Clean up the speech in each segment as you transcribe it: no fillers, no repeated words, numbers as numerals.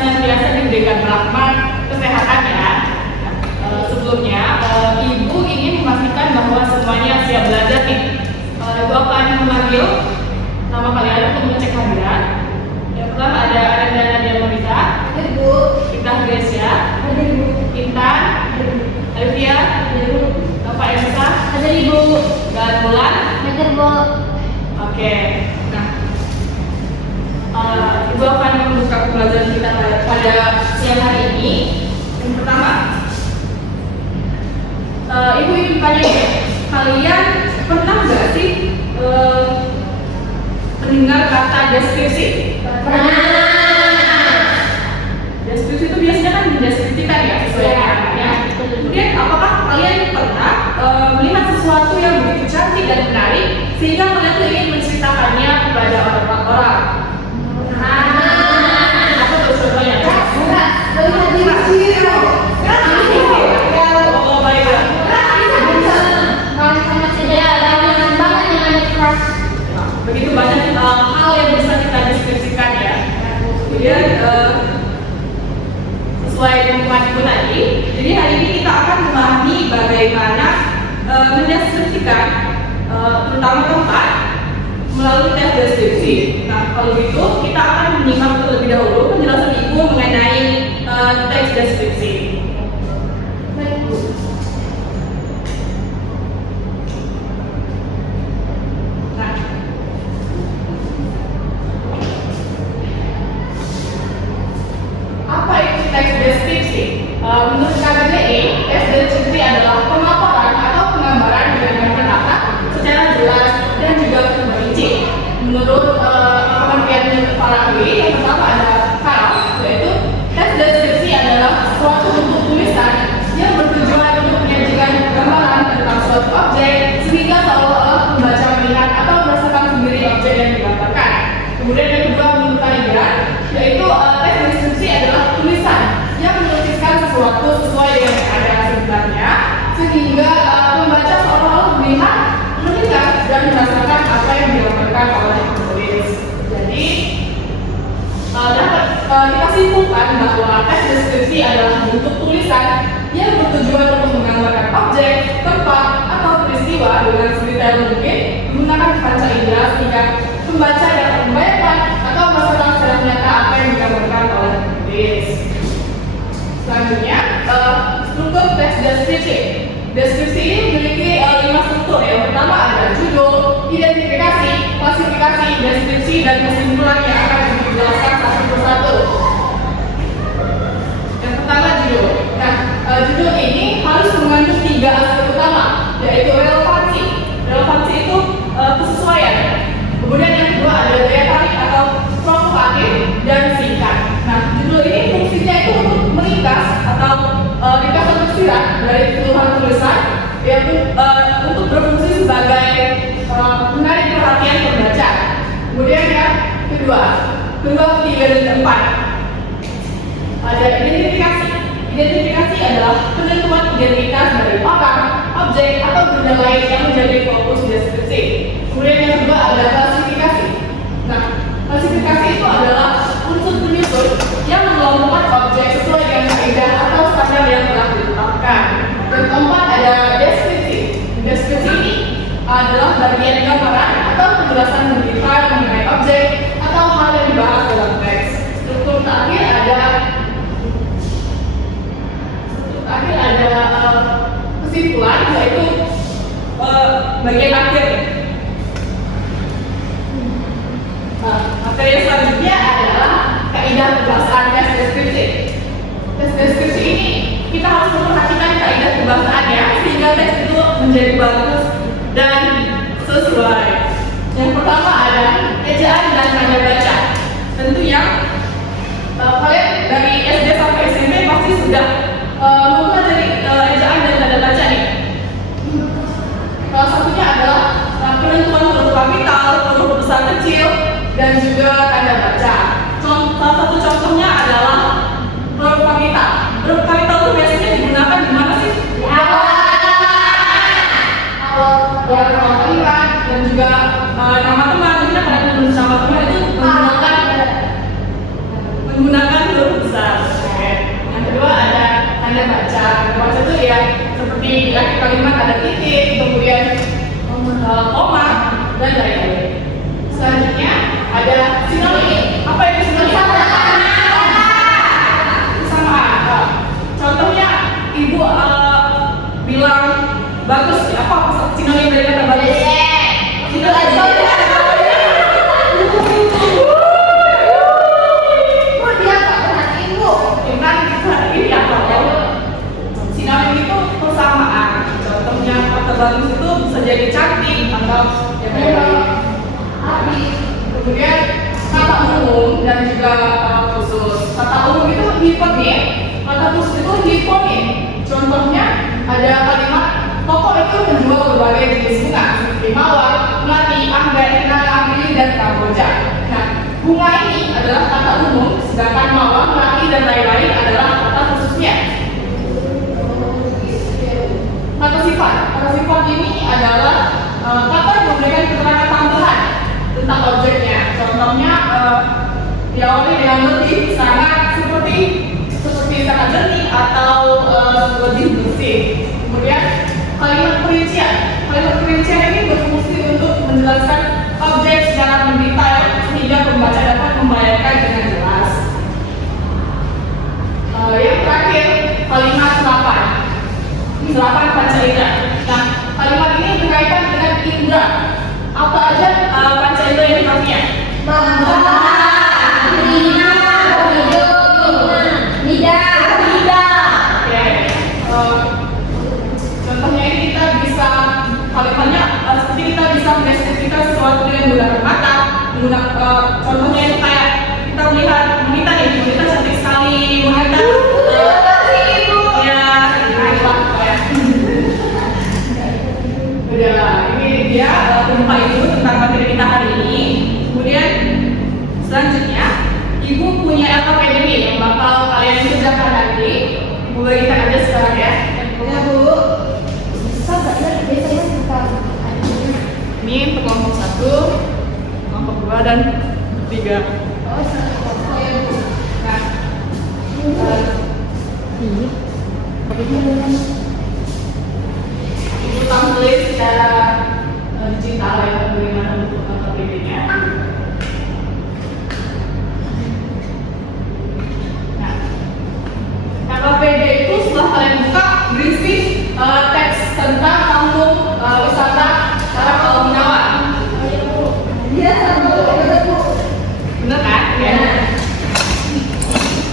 senantiasa diberikan rahmat kesehatan ya. Sebelumnya, Ibu ingin memastikan bahwa semuanya siap belajar nih. Ibu akan memanggil nama kalian untuk mengecek kehadiran. Yang pertama ada Ananda Nadia Mamita, Ibu. Intan Gracia, Intan, Alivia, Nova Elsa, Ada Ibu. dan Bulan. Ada Bu. Oke, nah Ibu akan membuka pembelajaran kita pada siang hari ini. Yang pertama, Ibu ingin tanya ya, kalian pernah nggak sih mendengar kata deskripsi? Deskripsi itu biasanya kan mendeskripsikan ya sesuai dengan namanya. Kemudian apakah kalian pernah melihat sesuatu yang begitu cantik dan menarik sehingga kalian tuh ingin menceritakannya kepada orang-orang? Apa tuh contohnya? Oh baiklah. Begitu banyak hal yang bisa kita deskripsikan ya. Kemudian sesuai pengumuman Ibu tadi, jadi hari ini kita akan memahami bagaimana mendeskripsikan terutama tempat melalui tes deskripsi. Nah, kalau gitu kita akan menyimak terlebih dahulu penjelasan Ibu mengenai teks deskripsi. Nah, apa itu teks deskripsi? Menurut KBBI, teks deskripsi adalah pemaparan atau penggambaran dengan kata secara jelas dan juga terperinci. Menurut pengertian para ahli, yang pertama ada Karl, yaitu teks deskripsi adalah suatu bentuk tulisan yang bertujuan untuk menyajikan gambaran tentang suatu objek sehingga seolah-olah pembaca melihat atau merasakan sendiri objek yang digambarkan. Kemudian yang kedua menurut Kalian, yaitu teks deskripsi adalah tulisan yang menuliskan sesuatu sesuai dengan yang ada sebenarnya sehingga pembaca seolah-olah melihat, mendengar dan merasakan apa yang digambarkan oleh penulis. Jadi dapat kita simpulkan bahwa teks deskripsi adalah bentuk tulisan yang bertujuan untuk menggambarkan objek, tempat, atau peristiwa dengan sedetail mungkin menggunakan panca indera sehingga pembaca dapat membayangkan atau merasakan secara nyata apa yang digambarkan oleh penulis. Selanjutnya, struktur teks deskripsi. Deskripsi ini memiliki 5 struktur. Yang pertama ada judul, identifikasi, klasifikasi, deskripsi, dan kesimpulan yang akan dijelaskan satu persatu. Yang pertama judul. Nah, judul ini harus mengandung 3 aspek utama, yaitu relevansi. Relevansi itu kesesuaian. Kemudian yang kedua ada daya tarik atau provokatif dan singkat. Nah, judul ini fungsinya itu untuk meringkas atau ringkas tersirat dari keseluruhan tulisan yang untuk berfungsi sebagai menarik perhatian pembaca. Kemudian yang kedua, ketiga, dan keempat ada identifikasi. Identifikasi adalah penentuan identitas dari orang, objek, atau benda lain yang menjadi fokus deskripsi. Kemudian yang kedua ada klasifikasi. Nah, klasifikasi itu adalah unsur penyusun yang mengelompokkan objek sesuai dengan kaidah atau standar yang telah ditetapkan. Dan keempat ada deskripsi. Deskripsi ini adalah bagian gambaran atau penjelasan mendetail mengenai objek atau hal yang dibahas dalam teks. Struktur terakhir ada kesimpulan, yaitu bagian akhir. Materi selanjutnya adalah kaidah kebahasaan teks deskripsi. Teks deskripsi ini kita harus memperhatikan kaidah kebahasaannya sehingga teks itu menjadi bagus dan sesuai. Yang pertama ada ejaan dan tanda baca. Tentunya kalian dari SD sampai SMP pasti sudah mempelajari ejaan dan tanda baca nih. Salah satunya adalah penentuan huruf kapital, huruf besar kecil, dan juga tanda baca. Salah satu contohnya adalah huruf kapital. Huruf kapital itu biasanya digunakan di mana sih? Di awal. nada baca. Nada baca itu ya seperti di akhir kalimat ada titik, kemudian koma dan lain-lain. Selanjutnya ada sinonim. Apa itu sinonim? Kesamaan. Contohnya ibu bilang bagus. Apa sinonim dari kata bagus? Sinonim itu persamaan. Contohnya kata bagus itu bisa jadi cantik atau yang lain. Kemudian kata umum dan juga khusus. Kata umum itu hiponim, kata khusus itu hiponim. Contohnya ada kalimat toko itu menjual berbagai jenis bunga seperti mawar, melati, anggrek, kenanga, lili, dan kamboja. Nah, bunga ini adalah kata umum, sedangkan mawar, melati, dan lain-lain adalah kata khususnya. Kata sifat ini adalah kata yang memberikan keterangan tambahan tentang objeknya. Contohnya diawali dengan lebih, sangat, seperti sangat jernih atau lebih bersih. Kemudian kalimat perincian ini berfungsi untuk menjelaskan objek secara mendetail sehingga pembaca dapat membayangkan dengan jelas. Yang terakhir kalimat serapan panca indera. Nah, kalimat ini berkaitan dengan indera. Apa aja panca indera yang dipakai? Contohnya ini kita bisa kalimatnya seperti kita bisa mendeskripsikan sesuatu dengan menggunakan mata. Contohnya itu kayak kita melihat wanita cantik sekali, wanita ini dia pembuka ibu tentang materi kita hari ini. Kemudian selanjutnya ibu punya LKPD yang bakal kalian kerjakan nanti. Ibu bagikan aja sekarang ya. Ya Bu. Bisa nggak ya? Biasanya kita. Ini untuk kelompok 1, kelompok 2 dan 3. Oh, saya Bu. Nah, ibu tampilin secara digital ya, bagaimana bentuk LKPD-nya. Nah, LKPD itu setelah kalian buka berisi teks tentang kampung wisata Karangkobar. Iya, Bu. Bener kan? Ya.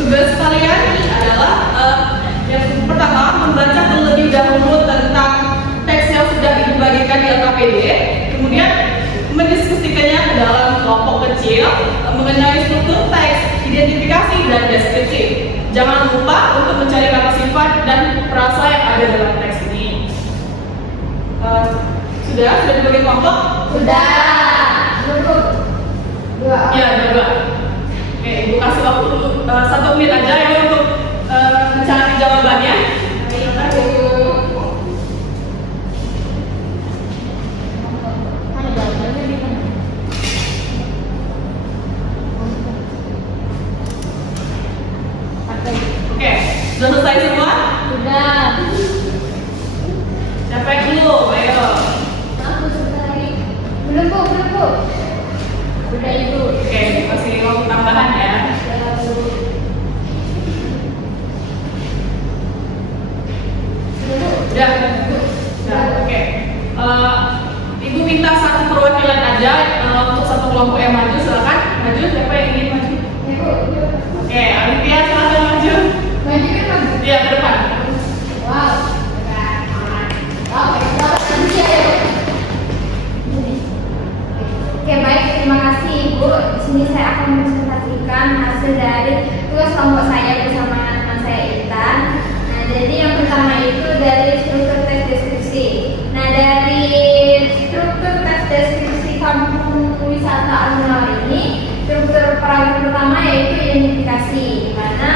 Tugas kalian adalah yang pertama membaca terlebih dahulu tentang teks yang sudah ibu bagikan di LKPD, kemudian mendiskusikannya ke dalam kelompok kecil mengenai struktur teks, identifikasi, dan deskripsi. Jangan lupa untuk mencari kata sifat dan frasa yang ada dalam teks ini. Sudah dibagi kelompok? Sudah. Dua. Ya, dua. Oke, ibu kasih waktu 1 menit aja ya untuk mencari jawabannya. Oke, sudah selesai semua? Sudah. Siapa yang dulu? Ayo. Aku sebentar lagi. Belum Bu. Sudah Ibu. Oke, masih waktu tambahan ya. Sudah. Oke. Ibu minta satu perwakilan aja untuk satu kelompok yang maju, silakan maju. Siapa yang ingin maju? Ibu. Oke, Alivia silakan maju. Maju kan maju. Iya, ke depan. Wow. Oke, baik, terima kasih Ibu. Di sini saya akan mempresentasikan hasil dari tugas kelompok saya bersama teman saya Intan. Nah, jadi yang pertama itu dari struktur teks deskripsi. Nah, dari struktur teks deskripsi kampung wisata Alun-Alun ini, struktur paragraf pertama yaitu identifikasi, di mana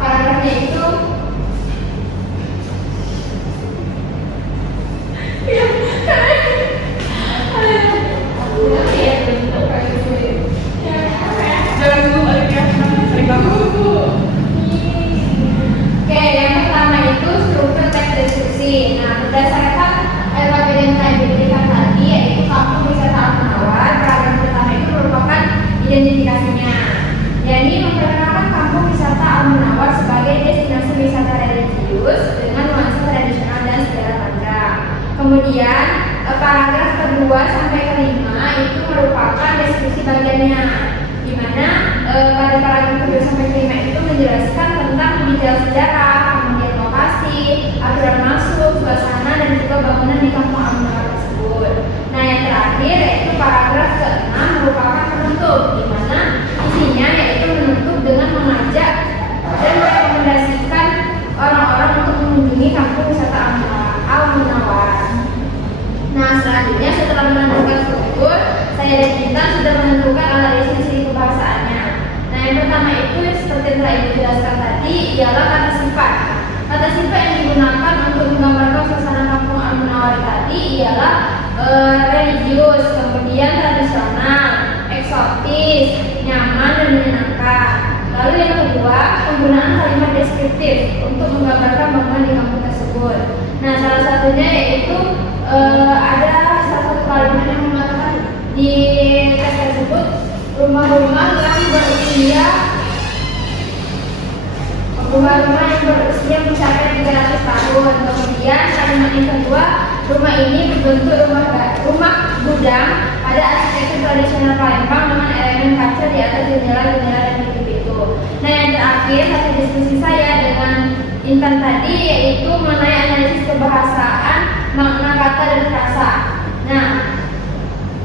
paragrafnya itu Jangan dulu balik ya, sering banget. Kemudian paragraf kedua sampai kelima itu merupakan deskripsi bagiannya, di mana pada paragraf kedua sampai kelima itu menjelaskan tentang detail sejarah, kemudian lokasi, aturan masuk, suasana, dan juga bangunan di kampung Al-Munawwar tersebut. Nah, yang terakhir yaitu paragraf ke-6 merupakan penutup, di mana isinya yaitu menutup dengan mengajak dan merekomendasikan orang-orang untuk mengunjungi kampung wisata Al-Munawwar. Nah, selanjutnya setelah menentukan struktur, saya dan Intan sudah menentukan ala ciri kebahasaannya. Nah, yang pertama itu seperti yang telah Ibu jelaskan tadi ialah kata sifat. Kata sifat yang digunakan untuk menggambarkan suasana kampung Al-Munawwar tadi ialah religius, kemudian tradisional, eksotis, nyaman, dan menyenangkan. Lalu yang kedua, penggunaan kalimat deskriptif untuk menggambarkan bangunan di kampung tersebut. Nah, salah satunya yaitu ada salah satu kalimat yang mengatakan di tes tersebut rumah-rumah yang berusia mencapai 300 tahun. Kemudian kalimat yang kedua, rumah ini berbentuk rumah gudang pada arsitektur tradisional Palembang dengan elemen kaca di atas jendela-jendela dan pintu-pintu. Nah, yang terakhir hasil diskusi saya dengan Intan tadi yaitu mengenai analisis kebahasaan, makna kata dan frasa. Nah,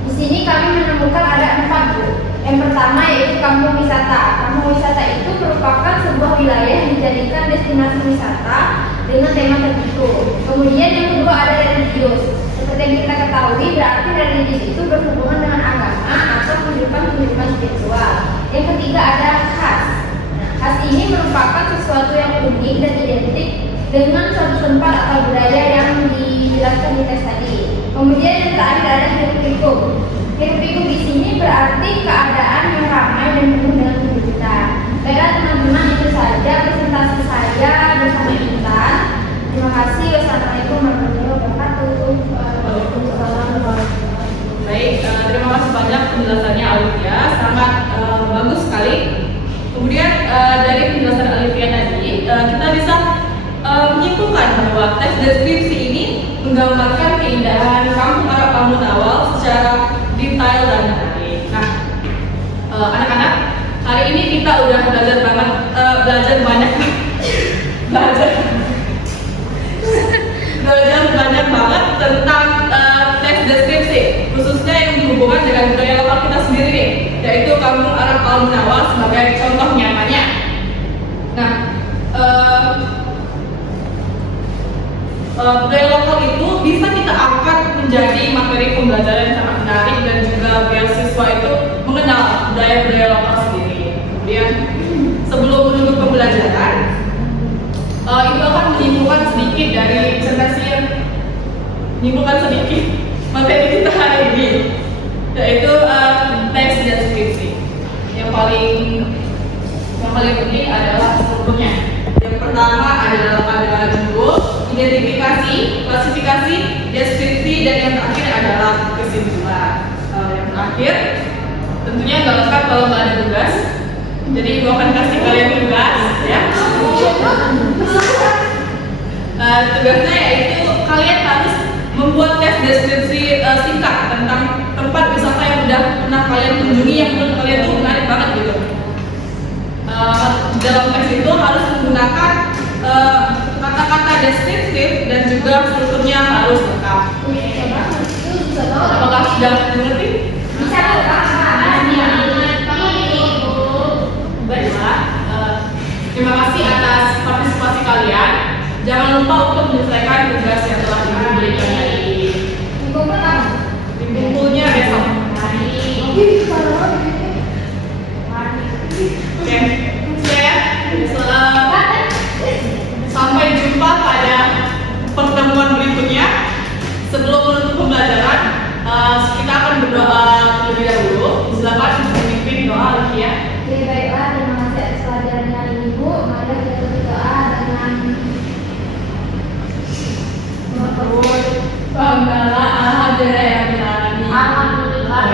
di sini kami menemukan ada 4, Bu. Yang pertama yaitu kampung wisata. Kampung wisata itu merupakan sebuah wilayah yang dijadikan destinasi wisata dengan tema tertentu. Kemudian yang kedua ada religius. Seperti yang kita ketahui, berarti religius itu berhubungan dengan agama atau kehidupan spiritual. Yang ketiga ada khas. Nah, khas ini merupakan sesuatu yang unik dan identik dengan suatu tempat atau budaya yang dijelaskan di tes tadi. Kemudian yang terakhir ada hiruk pikuk. Hiruk pikuk di sini berarti keadaan yang ramai dan penuh dengan kejutan. Baiklah teman-teman, itu saja presentasi saya bersama Intan. Terima kasih. Wassalamualaikum warahmatullahi wabarakatuh. Waalaikumsalam. Baik, terima kasih banyak penjelasannya Alifia, sangat bagus sekali. Kemudian dari penjelasan Alifia tadi, kita bisa menyimpulkan bahwa tes deskripsi ini menggambarkan keindahan kampung Al-Munawwar secara detail dan menarik. Nah, anak-anak, hari ini kita udah belajar banyak banget tentang tes deskripsi, khususnya yang berhubungan dengan budaya lokal kita sendiri nih, yaitu kampung Al-Munawwar sebagai contoh nyatanya. Nah, budaya lokal itu bisa kita angkat menjadi materi pembelajaran yang sangat menarik, dan juga biar siswa itu mengenal budaya-budaya lokal sendiri. Kemudian sebelum menutup pembelajaran, Ibu akan menyimpulkan sedikit dari presentasi yang materi kita hari ini, yaitu teks deskripsi. Yang paling penting adalah strukturnya. Yang pertama adalah ada judul, identifikasi, klasifikasi, deskripsi, dan yang terakhir adalah kesimpulan. Yang terakhir tentunya nggak lengkap kalau nggak ada tugas. Jadi Ibu akan kasih kalian tugas, ya. Tugasnya yaitu kalian harus membuat tes deskripsi singkat tentang tempat wisata yang udah pernah kalian kunjungi, yang menurut kalian tuh menarik banget gitu. Dalam tes itu harus menggunakan kata-kata deskriptif dan juga strukturnya harus lengkap. Apakah sudah mengerti? Bisa Kak. Baiklah, terima kasih atas partisipasi kalian. Jangan lupa untuk menyelesaikan tugas yang telah Ibu berikan hari ini. Kumpulnya besok. Oke, sampai jumpa pada pertemuan berikutnya. Sebelum menutup pembelajaran, kita akan berdoa terlebih dahulu. Silakan memimpin doa Alifia. Oke, baiklah, terima kasih atas pelajarannya Ibu. Mari kita berdoa dengan Banggalah, alhamdulillah ya Alhamdulillah.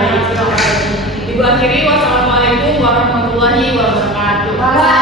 Ibu akhiri, wassalamualaikum warahmatullahi wabarakatuh.